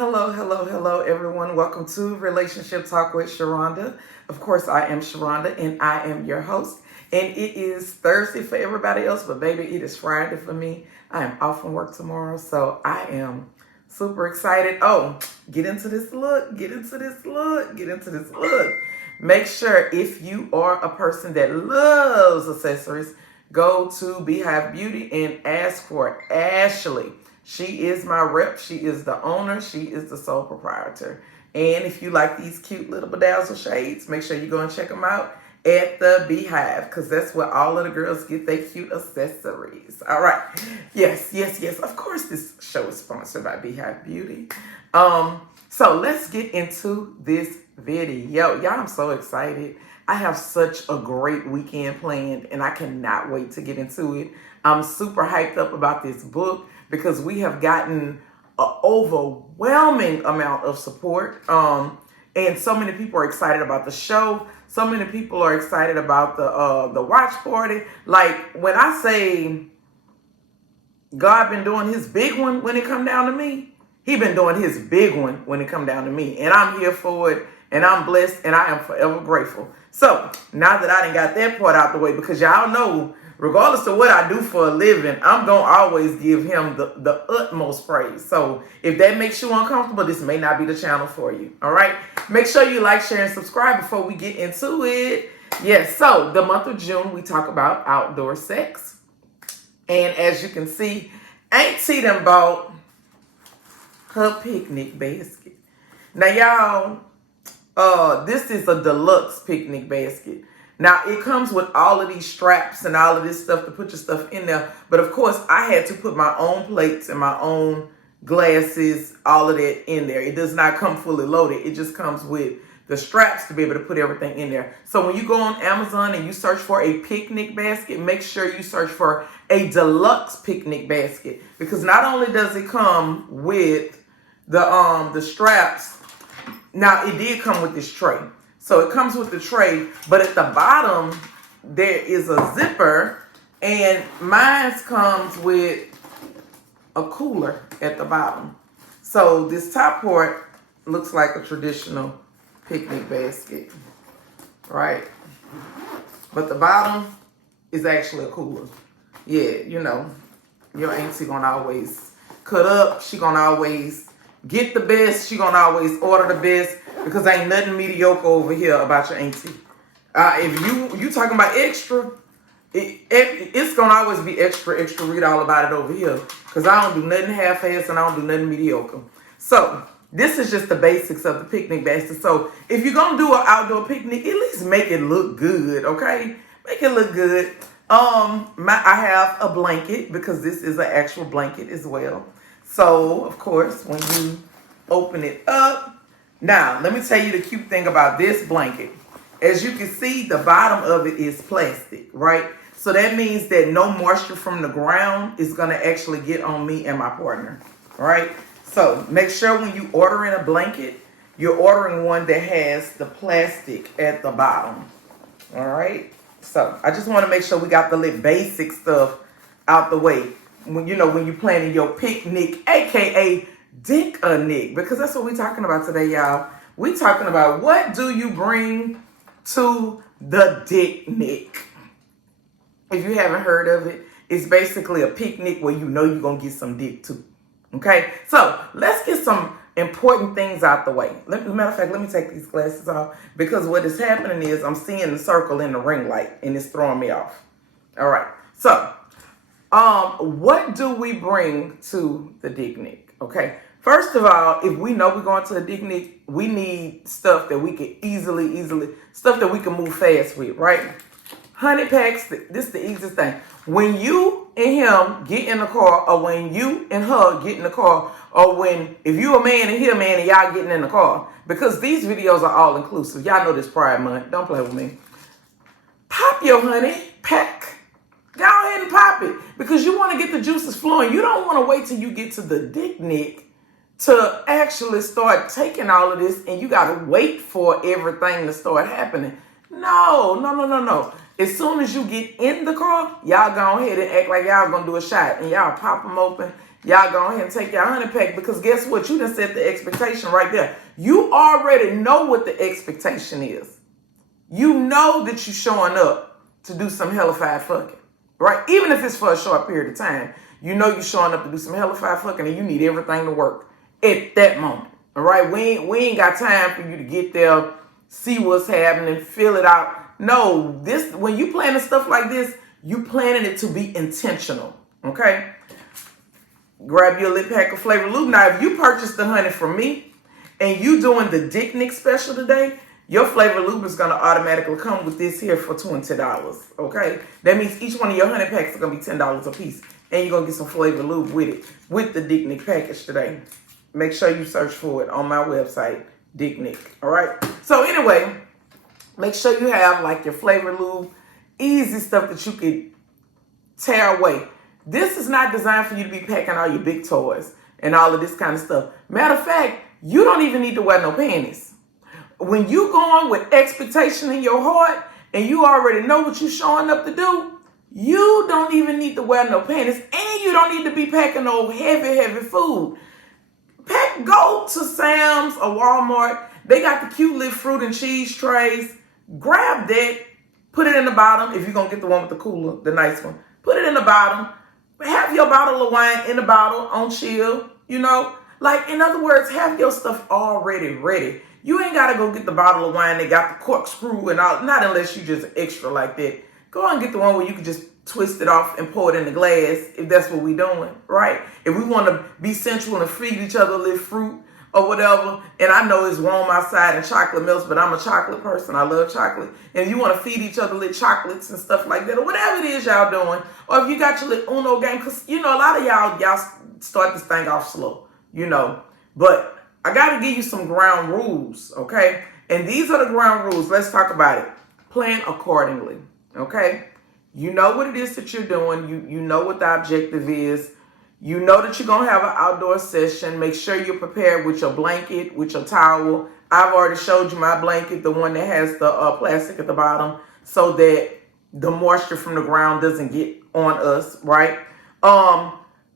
Hello, hello, hello, everyone. Welcome to Relationship Talk with Sharonda. Of course, I am Sharonda, and I am your host. And it is Thursday for everybody else, but baby, it is Friday for me. I am off from work tomorrow, so I am super excited. Oh, get into this look, get into this look, get into this look. Make sure if you are a person that loves accessories, go to Beehive Beauty and ask for Ashley. She is my rep. She is the owner. She is the sole proprietor. And if you like these cute little bedazzle shades, make sure you go and check them out at the Beehive, because that's where all of the girls get their cute accessories. All right. Yes. Of course, this show is sponsored by Beehive Beauty. So let's get into this video. Y'all, I'm so excited. I have such a great weekend planned, and I cannot wait to get into it. I'm super hyped up about this book because we have gotten an overwhelming amount of support. And so many people are excited about the show. So many people are excited about the watch party. Like, when I say God been doing his big one when it come down to me, he been doing his big one when it come down to me. And I'm here for it. And I'm blessed. And I am forever grateful. So now that I done got that part out the way, because y'all know, regardless of what I do for a living, I'm going to always give him the utmost praise. So if that makes you uncomfortable, this may not be the channel for you. All right. Make sure you like, share, and subscribe before we get into it. Yes. So the month of June, we talk about outdoor sex. And as you can see, Auntie done bought her picnic basket. Now, y'all, this is a deluxe picnic basket. Now, it comes with all of these straps and all of this stuff to put your stuff in there. But, of course, I had to put my own plates and my own glasses, all of that in there. It does not come fully loaded. It just comes with the straps to be able to put everything in there. So when you go on Amazon and you search for a picnic basket, make sure you search for a deluxe picnic basket. Because not only does it come with the straps, now it did come with this tray. So it comes with the tray, but at the bottom, there is a zipper, and mine comes with a cooler at the bottom. So this top part looks like a traditional picnic basket, right? But the bottom is actually a cooler. Yeah, you know, your auntie gonna always cut up. She gonna always get the best. She gonna always order the best. Because ain't nothing mediocre over here about your auntie. If you talking about extra, it's gonna always be extra. Read all about it over here. Because I don't do nothing half-assed and I don't do nothing mediocre. So this is just the basics of the picnic basket. So if you're gonna do an outdoor picnic, at least make it look good, okay? Make it look good. I have a blanket because this is an actual blanket as well. So of course, when you open it up. Now, let me tell you the cute thing about this blanket. As you can see, the bottom of it is plastic, right? So that means that no moisture from the ground is going to actually get on me and my partner, right? So make sure when you order in a blanket, you're ordering one that has the plastic at the bottom, all right? So I just want to make sure we got the little basic stuff out the way. When you're planning your picnic, aka Dick a Nick, because that's what we're talking about today, y'all. We're talking about what do you bring to the Dick Nick. If you haven't heard of it, it's basically a picnic where you know you're going to get some dick too. Okay? So let's get some important things out the way. Matter of fact, let me take these glasses off, because what is happening is I'm seeing the circle in the ring light and it's throwing me off. All right. So what do we bring to the Dick Nick? Okay, first of all, if we know we're going to a picnic, we need stuff that we can easily, stuff that we can move fast with, right? Honey packs, this is the easiest thing. When you and him get in the car, or when you and her get in the car, or if you a man and he a man and y'all getting in the car, because these videos are all inclusive. Y'all know this Pride Month. Don't play with me. Pop your honey pack. Go ahead and pop it, because you want to get the juices flowing. You don't want to wait till you get to the Dick Nick to actually start taking all of this, and you got to wait for everything to start happening. No. As soon as you get in the car, y'all go ahead and act like y'all going to do a shot, and y'all pop them open y'all go ahead and take your honey pack, because guess what? You done set the expectation right there. You already know what the expectation is. You know that you're showing up to do some hellified fucking, right? Even if it's for a short period of time, you know you're showing up to do some hellified fucking, and you need everything to work at that moment, all right? We ain't got time for you to get there, see what's happening, fill it out. No, this, when you planning stuff like this, you planning it to be intentional, okay? Grab your little pack of Flavor Lube. Now, if you purchased the honey from me and you doing the Dick Nick special today, your Flavor Lube is going to automatically come with this here for $20, okay? That means each one of your honey packs are going to be $10 a piece. And you're going to get some Flavor Lube with it, with the Dick Nick package today. Make sure you search for it on my website, Dick Nick, all right? So anyway, make sure you have like your Flavor Lube, easy stuff that you could tear away. This is not designed for you to be packing all your big toys and all of this kind of stuff. Matter of fact, you don't even need to wear no panties. When you going with expectation in your heart and you already know what you're showing up to do, you don't even need to wear no panties, and you don't need to be packing no heavy food. Go to Sam's or Walmart. They got the cute little fruit and cheese trays. Grab that, put it in the bottom. If you're going to get the one with the cooler, the nice one, put it in the bottom. Have your bottle of wine in the bottle on chill, you know. Like, in other words, have your stuff already ready. You ain't got to go get the bottle of wine that got the corkscrew and all. Not unless you just extra like that. Go and get the one where you can just twist it off and pour it in the glass, if that's what we're doing, right? If we want to be sensual and feed each other a little fruit or whatever, and I know it's warm outside and chocolate melts, but I'm a chocolate person. I love chocolate. And you want to feed each other little chocolates and stuff like that, or whatever it is y'all doing, or if you got your little Uno game, because, you know, a lot of y'all start this thing off slow, you know. But I got to give you some ground rules, okay? And these are the ground rules. Let's talk about it. Plan accordingly, okay? You know what it is that you're doing. You know what the objective is. You know that you're going to have an outdoor session. Make sure you're prepared with your blanket, with your towel. I've already showed you my blanket, the one that has the plastic at the bottom, so that the moisture from the ground doesn't get on us, right?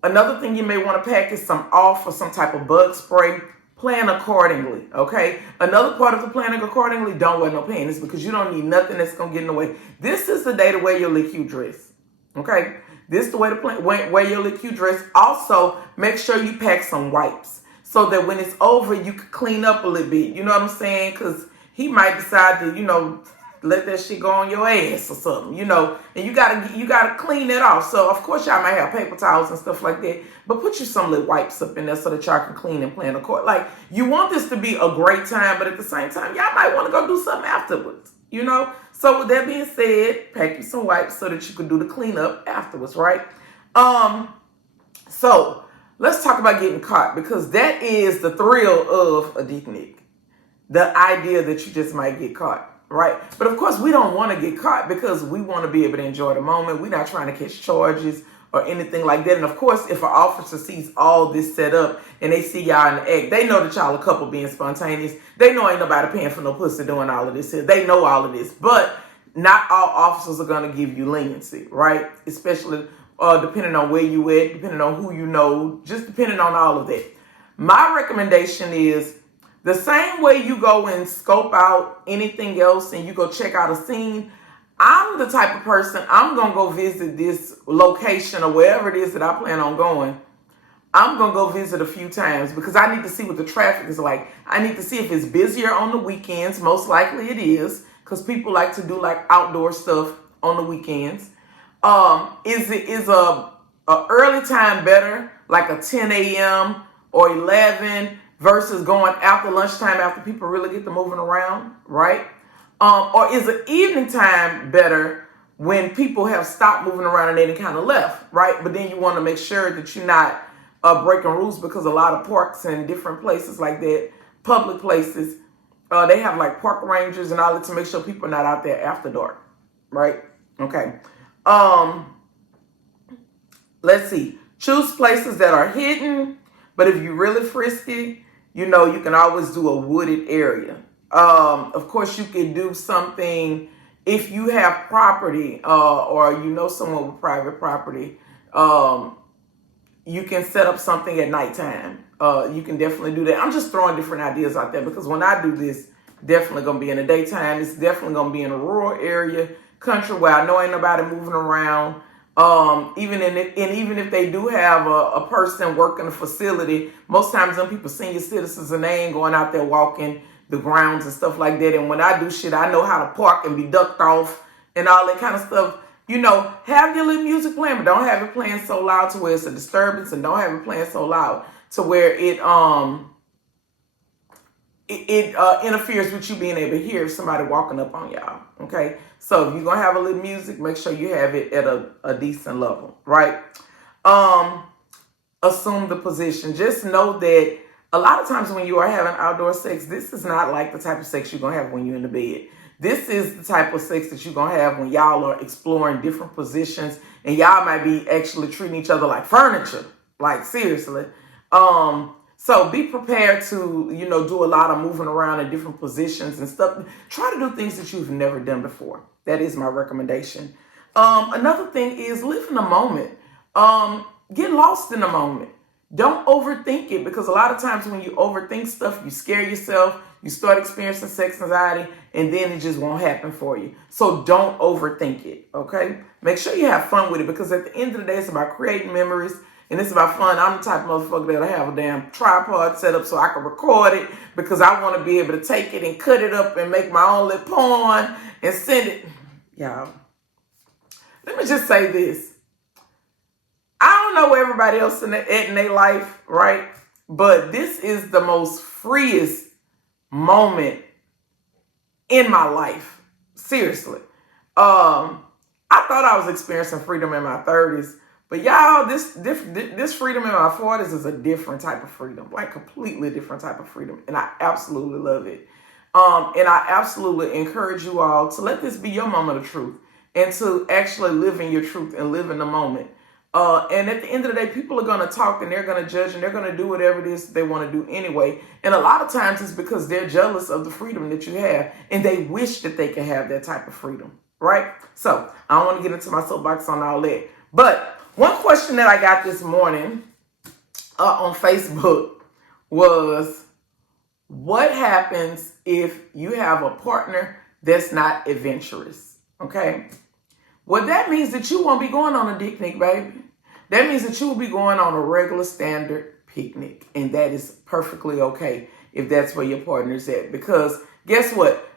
Another thing you may want to pack is some off or some type of bug spray. Plan accordingly, okay? Another part of the planning accordingly, don't wear no panties, because you don't need nothing that's going to get in the way. This is the day to wear your little cute dress, okay? This is the way to wear your little cute dress. Also, make sure you pack some wipes so that when it's over, you can clean up a little bit. You know what I'm saying? Because he might decide to, you know, let that shit go on your ass or something, you know, and you gotta clean it off. So of course y'all might have paper towels and stuff like that, but put you some little wipes up in there so that y'all can clean and plan a court. Like, you want this to be a great time, but at the same time, y'all might want to go do something afterwards, you know. So with that being said, pack you some wipes so that you can do the cleanup afterwards, right? So let's talk about getting caught, because that is the thrill of a Dick Nick. The idea that you just might get caught. Right? But of course, we don't want to get caught, because we want to be able to enjoy the moment. We're not trying to catch charges or anything like that. And of course, if an officer sees all this set up and they see y'all in the act, they know that y'all a couple being spontaneous. They know ain't nobody paying for no pussy doing all of this here. They know all of this. But not all officers are going to give you leniency, right? Especially depending on where you at, depending on who you know, just depending on all of that. My recommendation is, the same way you go and scope out anything else and you go check out a scene, I'm the type of person, I'm going to go visit this location or wherever it is that I plan on going. I'm going to go visit a few times, because I need to see what the traffic is like. I need to see if it's busier on the weekends. Most likely it is, because people like to do like outdoor stuff on the weekends. Is a early time better, like a 10 a.m. or 11 versus going after lunchtime, after people really get to moving around, right? Or is the evening time better when people have stopped moving around and they kind of left, right? But then you want to make sure that you're not breaking rules, because a lot of parks and different places like that, public places, they have like park rangers and all that to make sure people are not out there after dark, right? Okay. Let's see. Choose places that are hidden, but if you're really frisky, you know, you can always do a wooded area. Of course, you can do something if you have property or you know someone with private property. you can set up something at nighttime. You can definitely do that. I'm just throwing different ideas out there because when I do this, definitely gonna be in the daytime. It's definitely gonna be in a rural area, country where I know ain't nobody moving around. Even if they do have a person working a facility, most times them people senior citizens and they ain't going out there walking the grounds and stuff like that. And when I do shit, I know how to park and be ducked off and all that kind of stuff. Have your little music playing, but don't have it playing so loud to where it's a disturbance, and don't have it playing so loud to where it interferes with you being able to hear somebody walking up on y'all. Okay, so if you're gonna have a little music, make sure you have it at a decent level, right? Assume the position. Just know that a lot of times when you are having outdoor sex, this is not like the type of sex you're gonna have when you're in the bed. This is the type of sex that you're gonna have when y'all are exploring different positions, and y'all might be actually treating each other like furniture, like seriously. So be prepared to, do a lot of moving around in different positions and stuff. Try to do things that you've never done before. That is my recommendation. Another thing is live in the moment. Get lost in the moment. Don't overthink it, because a lot of times when you overthink stuff, you scare yourself, you start experiencing sex anxiety, and then it just won't happen for you. So don't overthink it, okay? Make sure you have fun with it, because at the end of the day, it's about creating memories. And it's about fun. I'm the type of motherfucker that'll have a damn tripod set up so I can record it, because I want to be able to take it and cut it up and make my own little porn and send it. Y'all, let me just say this. I don't know everybody else in their life, right? But this is the most freest moment in my life. Seriously. I thought I was experiencing freedom in my 30s. But y'all, this freedom in my 40s is a different type of freedom, like completely different type of freedom. And I absolutely love it. And I absolutely encourage you all to let this be your moment of truth and to actually live in your truth and live in the moment. And at the end of the day, people are going to talk and they're going to judge and they're going to do whatever it is they want to do anyway. And a lot of times it's because they're jealous of the freedom that you have and they wish that they could have that type of freedom, right? So I don't want to get into my soapbox on all that. But one question that I got this morning on Facebook was, what happens if you have a partner that's not adventurous? Okay. Well, that means that you won't be going on a picnic, baby. That means that you will be going on a regular standard picnic. And that is perfectly okay if that's where your partner's at. Because guess what?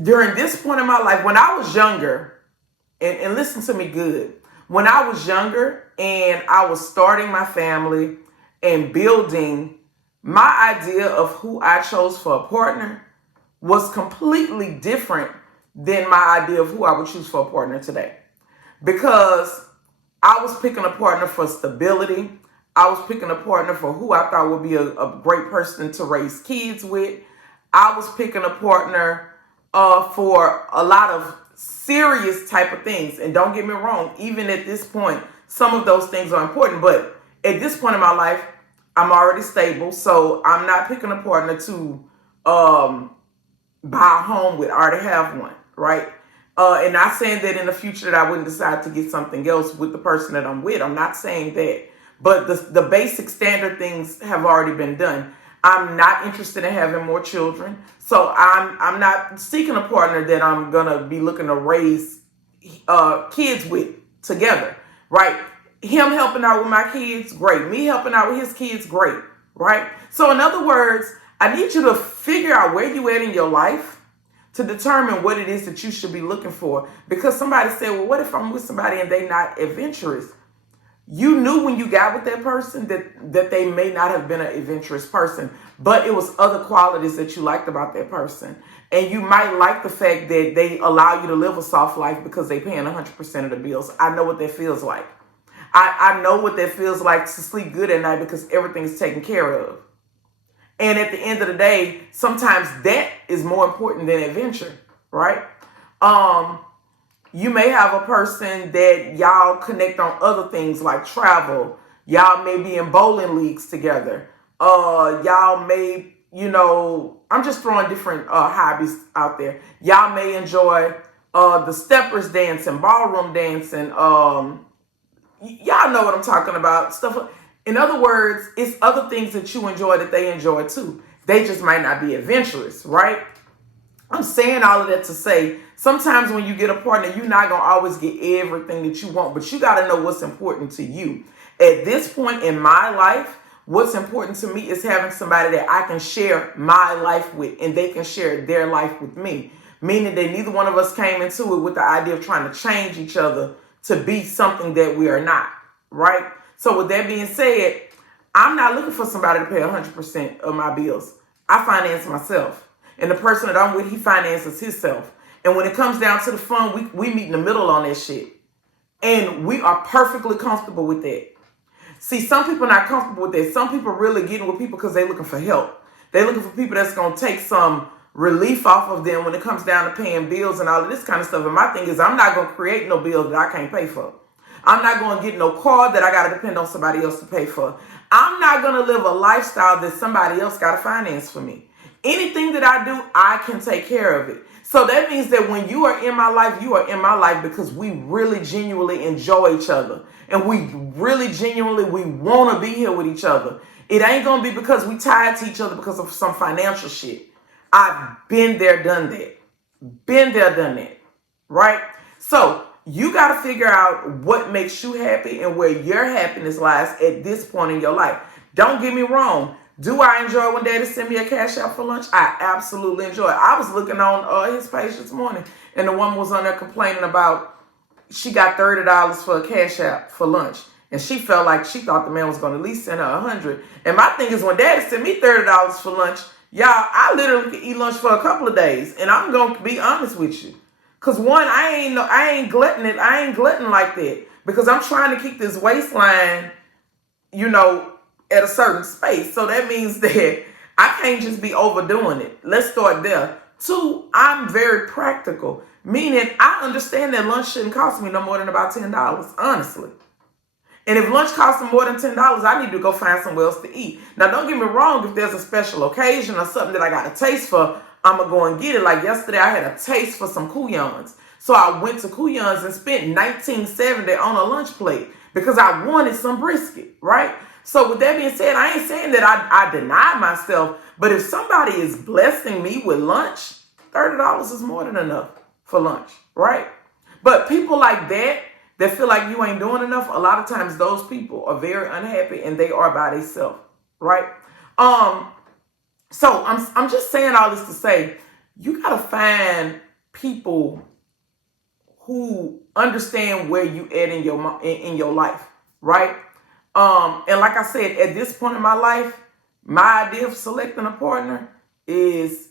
During this point in my life, when I was younger, and listen to me good, when I was younger and I was starting my family and building, my idea of who I chose for a partner was completely different than my idea of who I would choose for a partner today. Because I was picking a partner for stability. I was picking a partner for who I thought would be a great person to raise kids with. I was picking a partner for a lot of serious type of things. And don't get me wrong, even at this point, some of those things are important. But at this point in my life, I'm already stable. So I'm not picking a partner to buy a home with. I already have one, right? And not saying that in the future that I wouldn't decide to get something else with the person that I'm with. I'm not saying that. But the basic standard things have already been done. I'm not interested in having more children. So I'm not seeking a partner that I'm going to be looking to raise kids with together, right? Him helping out with my kids, great. Me helping out with his kids, great, right? So in other words, I need you to figure out where you at in your life to determine what it is that you should be looking for. Because somebody said, well, what if I'm with somebody and they not adventurous? You knew when you got with that person that they may not have been an adventurous person, but it was other qualities that you liked about that person. And you might like the fact that they allow you to live a soft life because they paying 100% of the bills. I know what that feels like. I know what that feels like to sleep good at night because everything is taken care of. And at the end of the day, sometimes that is more important than adventure, right? You may have a person that y'all connect on other things like travel. Y'all may be in bowling leagues together. Y'all may, I'm just throwing different hobbies out there. Y'all may enjoy the steppers dancing, ballroom dancing. Y'all know what I'm talking about. Stuff. In other words, it's other things that you enjoy that they enjoy too. They just might not be adventurous, right? I'm saying all of that to say, sometimes when you get a partner, you're not going to always get everything that you want, but you got to know what's important to you. At this point in my life, what's important to me is having somebody that I can share my life with, and they can share their life with me. Meaning that neither one of us came into it with the idea of trying to change each other to be something that we are not, right? So with that being said, I'm not looking for somebody to pay 100% of my bills. I finance myself. And the person that I'm with, he finances himself. And when it comes down to the fun, we meet in the middle on that shit. And we are perfectly comfortable with that. See, some people are not comfortable with that. Some people are really getting with people because they're looking for help. They're looking for people that's going to take some relief off of them when it comes down to paying bills and all of this kind of stuff. And my thing is, I'm not going to create no bills that I can't pay for. I'm not going to get no car that I got to depend on somebody else to pay for. I'm not going to live a lifestyle that somebody else got to finance for me. Anything that I do, I can take care of it. So that means that when you are in my life, you are in my life because we really genuinely enjoy each other. And we really genuinely, we want to be here with each other. It ain't going to be because we tied to each other because of some financial shit. I've been there, done that. Been there, done that. Right? So you got to figure out what makes you happy and where your happiness lies at this point in your life. Don't get me wrong. Do I enjoy when Daddy send me a cash out for lunch? I absolutely enjoy it. I was looking on his page this morning, and the woman was on there complaining about she got $30 for a cash out for lunch. And she felt like she thought the man was going to at least send her $100. And my thing is, when Daddy sent me $30 for lunch, y'all, I literally could eat lunch for a couple of days. And I'm going to be honest with you. Because one, I ain't glutting like that. Because I'm trying to keep this waistline, at a certain space. So that means that I can't just be overdoing it. Let's start there. Two, I'm very practical. Meaning I understand that lunch shouldn't cost me no more than about $10, honestly. And if lunch costs me more than $10, I need to go find somewhere else to eat. Now, don't get me wrong. If there's a special occasion or something that I got a taste for, I'm going to go and get it. Like yesterday, I had a taste for some Kuyans. So I went to Kuyans and spent $19.70 on a lunch plate because I wanted some brisket, right? So with that being said, I ain't saying that I deny myself, but if somebody is blessing me with lunch, $30 is more than enough for lunch, right? But people like that feel like you ain't doing enough, a lot of times those people are very unhappy and they are by themselves, right? So I'm just saying all this to say, you gotta find people who understand where you at in your life, right? And like I said, at this point in my life, my idea of selecting a partner is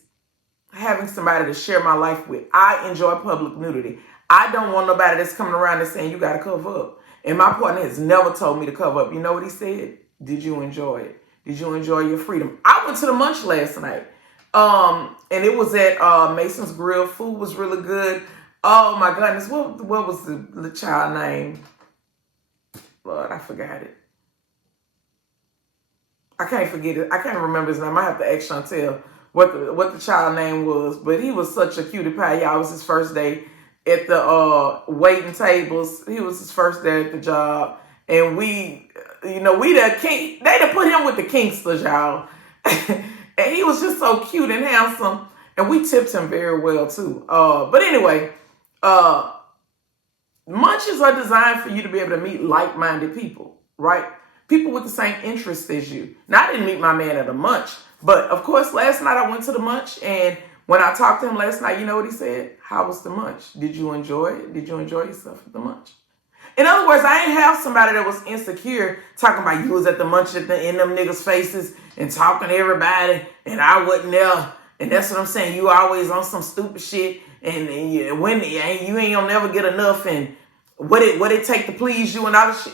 having somebody to share my life with. I enjoy public nudity. I don't want nobody that's coming around and saying you got to cover up. And my partner has never told me to cover up. You know what he said? Did you enjoy it? Did you enjoy your freedom? I went to the Munch last night. And it was at Mason's Grill. Food was really good. Oh my goodness. What was the child name? Lord, I forgot it. I can't forget it. I can't remember his name. I have to ask Chantel what the child name was. But he was such a cutie pie. Y'all, it was his first day at the waiting tables. He was his first day at the job. And we the king. They done put him with the Kingsters, y'all. And he was just so cute and handsome. And we tipped him very well, too. But anyway, munches are designed for you to be able to meet like-minded people, right? People with the same interests as you. Now, I didn't meet my man at a munch, but of course, last night I went to the munch, and when I talked to him last night, you know what he said? How was the munch? Did you enjoy it? Did you enjoy yourself at the munch? In other words, I ain't have somebody that was insecure talking about you was at the munch in them niggas' faces and talking to everybody, and I wasn't there. And that's what I'm saying. You always on some stupid shit, and when you ain't gonna never get enough, and what it take to please you and all this shit.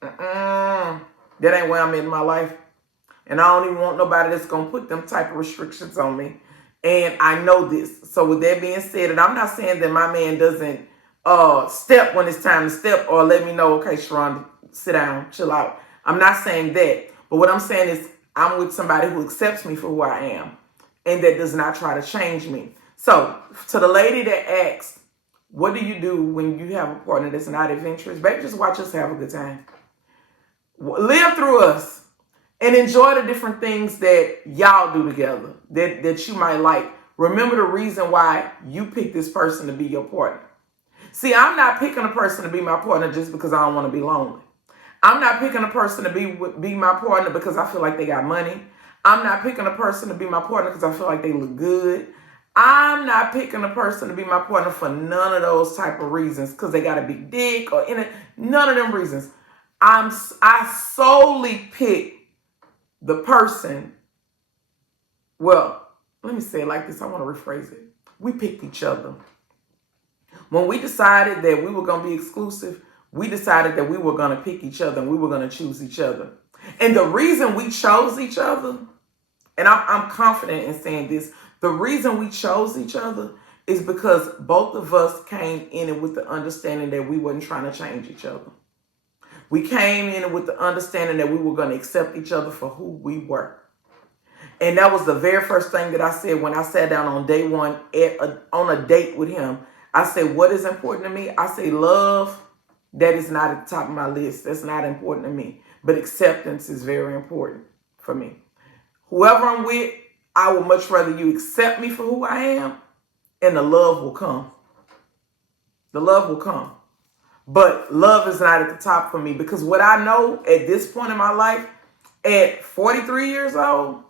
That ain't where I'm in my life. And I don't even want nobody that's going to put them type of restrictions on me. And I know this. So with that being said, and I'm not saying that my man doesn't step when it's time to step or let me know, okay, Sharonda, sit down, chill out. I'm not saying that. But what I'm saying is I'm with somebody who accepts me for who I am and that does not try to change me. So to the lady that asked, What do you do when you have a partner that's not adventurous? Baby, just watch us have a good time. Live through us and enjoy the different things that y'all do together that you might like. Remember the reason why you picked this person to be your partner. See, I'm not picking a person to be my partner just because I don't want to be lonely. I'm not picking a person to be my partner because I feel like they got money. I'm not picking a person to be my partner because I feel like they look good. I'm not picking a person to be my partner for none of those type of reasons because they got a big dick or in it. None of them reasons. I solely pick the person. Well, let me say it like this. I want to rephrase it. We picked each other. When we decided that we were going to be exclusive, we decided that we were going to pick each other and we were going to choose each other. And the reason we chose each other, and I'm confident in saying this, the reason we chose each other is because both of us came in it with the understanding that we wasn't trying to change each other. We came in it with the understanding that we were going to accept each other for who we were. And that was the very first thing that I said when I sat down on day one on a date with him. I said, what is important to me? I say, love, that is not at the top of my list. That's not important to me. But acceptance is very important for me. Whoever I'm with, I would much rather you accept me for who I am, and the love will come. The love will come. But love is not at the top for me because what I know at this point in my life, at 43 years old,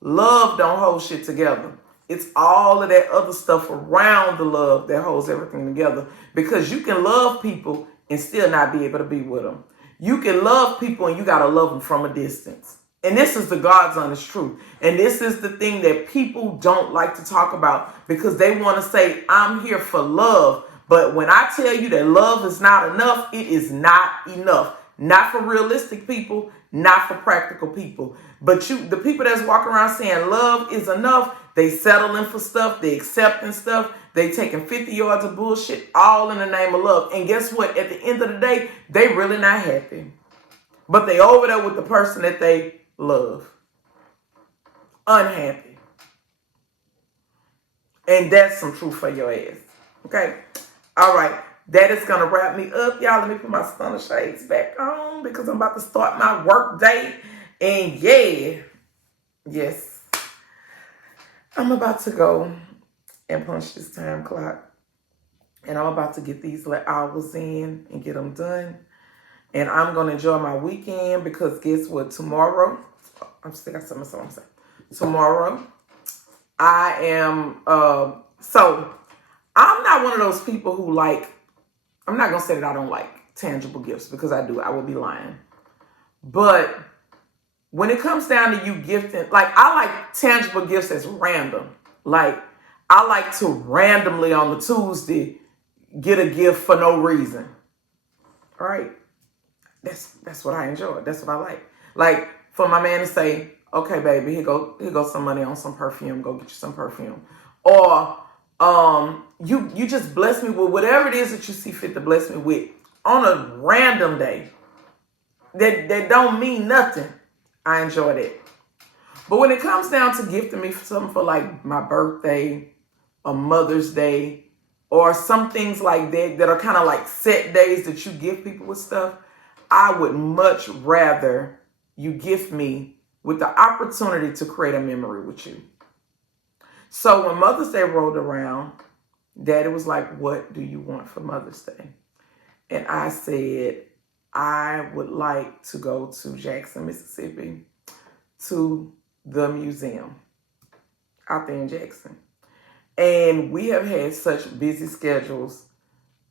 love don't hold shit together. It's all of that other stuff around the love that holds everything together. Because you can love people and still not be able to be with them. You can love people and you got to love them from a distance. And this is the God's honest truth. And this is the thing that people don't like to talk about because they want to say, I'm here for love. But when I tell you that love is not enough, it is not enough. Not for realistic people, not for practical people. But the people that's walking around saying love is enough, they settling for stuff, they accepting stuff, they taking 50 yards of bullshit, all in the name of love. And guess what? At the end of the day, they really not happy. But they over there with the person that they love. Unhappy. And that's some truth for your ass. Okay? All right. That is going to wrap me up, y'all. Let me put my stunner shades back on because I'm about to start my work day. And yeah, yes, I'm about to go and punch this time clock. And I'm about to get these hours in and get them done. And I'm going to enjoy my weekend because guess what? Tomorrow, I'm still got something to say. Tomorrow, I am, so I'm not one of those people who like, I'm not going to say that I don't like tangible gifts because I do. I would be lying. But when it comes down to you gifting, like I like tangible gifts as random. Like I like to randomly on the Tuesday get a gift for no reason. All right. That's what I enjoy. That's what I like. Like for my man to say, okay, baby, here go some money on some perfume. Go get you some perfume. Or you just bless me with whatever it is that you see fit to bless me with on a random day that don't mean nothing. I enjoy that. But when it comes down to gifting me for something for like my birthday or Mother's Day or some things like that are kind of like set days that you give people with stuff, I would much rather you gift me with the opportunity to create a memory with you. So when Mother's Day rolled around, Daddy was like, what do you want for Mother's Day? And I said, I would like to go to Jackson, Mississippi, to the museum out there in Jackson. And we have had such busy schedules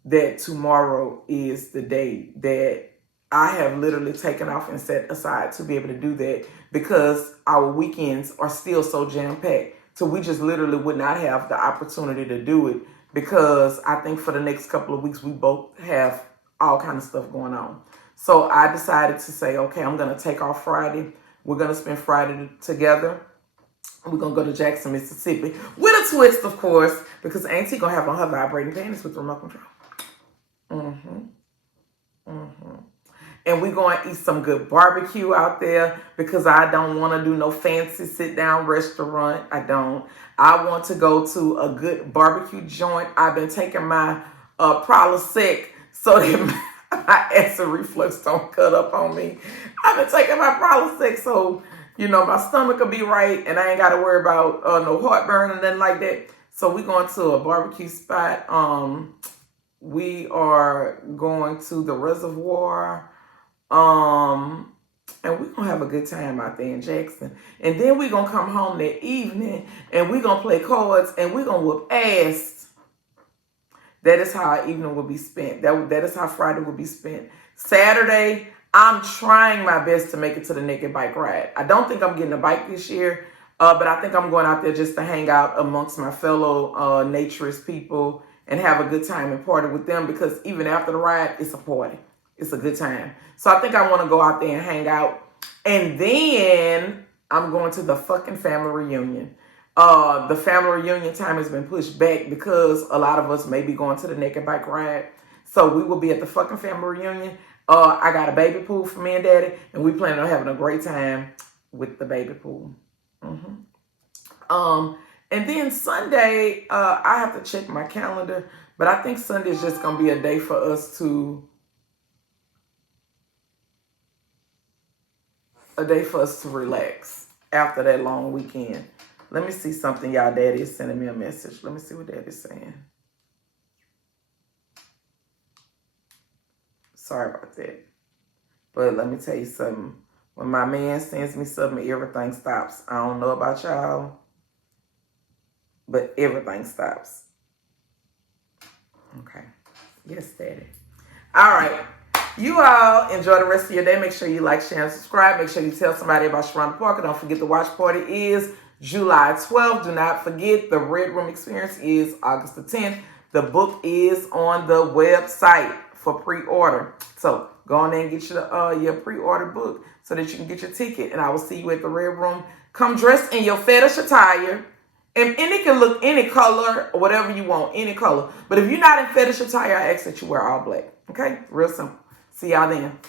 that tomorrow is the day that I have literally taken off and set aside to be able to do that because our weekends are still so jam-packed. So we just literally would not have the opportunity to do it because I think for the next couple of weeks, we both have all kind of stuff going on. So I decided to say, okay, I'm going to take off Friday. We're going to spend Friday together. We're going to go to Jackson, Mississippi with a twist, of course, because Auntie going to have on her vibrating panties with remote control. And we're going to eat some good barbecue out there because I don't want to do no fancy sit-down restaurant. I don't. I want to go to a good barbecue joint. I've been taking my Prilosec so that my acid reflux don't cut up on me. I've been taking my Prilosec so, my stomach will be right and I ain't got to worry about no heartburn and nothing like that. So we going to a barbecue spot. We are going to the reservoir. And we're gonna have a good time out there in Jackson. And then we're gonna come home that evening and we're gonna play cards and we're gonna whoop ass. That is how our evening will be spent. That is how Friday will be spent. Saturday, I'm trying my best to make it to the naked bike ride. I don't think I'm getting a bike this year, but I think I'm going out there just to hang out amongst my fellow naturist people and have a good time and party with them, because even after the ride, it's a party. It's a good time. So I think I want to go out there and hang out. And then I'm going to the fucking family reunion. The family reunion time has been pushed back because a lot of us may be going to the naked bike ride. So we will be at the fucking family reunion. I got a baby pool for me and daddy, and we plan on having a great time with the baby pool. And then Sunday, I have to check my calendar, but I think Sunday is just going to be a day for us to relax after that long weekend. Let me see something y'all daddy is sending me a message. Let me see what daddy's saying. Sorry about that. But let me tell you something. When my man sends me something, everything stops. I don't know about y'all, but everything stops. Okay. Yes, daddy. All right. You all enjoy the rest of your day. Make sure you like, share, and subscribe. Make sure you tell somebody about Sharonda Parker. Don't forget the watch party is July 12th. Do not forget the Red Room Experience is August the 10th. The book is on the website for pre-order. So go on there and get your pre-order book so that you can get your ticket. And I will see you at the Red Room. Come dressed in your fetish attire. And it can look any color or whatever you want, any color. But if you're not in fetish attire, I ask that you wear all black. Okay? Real simple. See y'all then.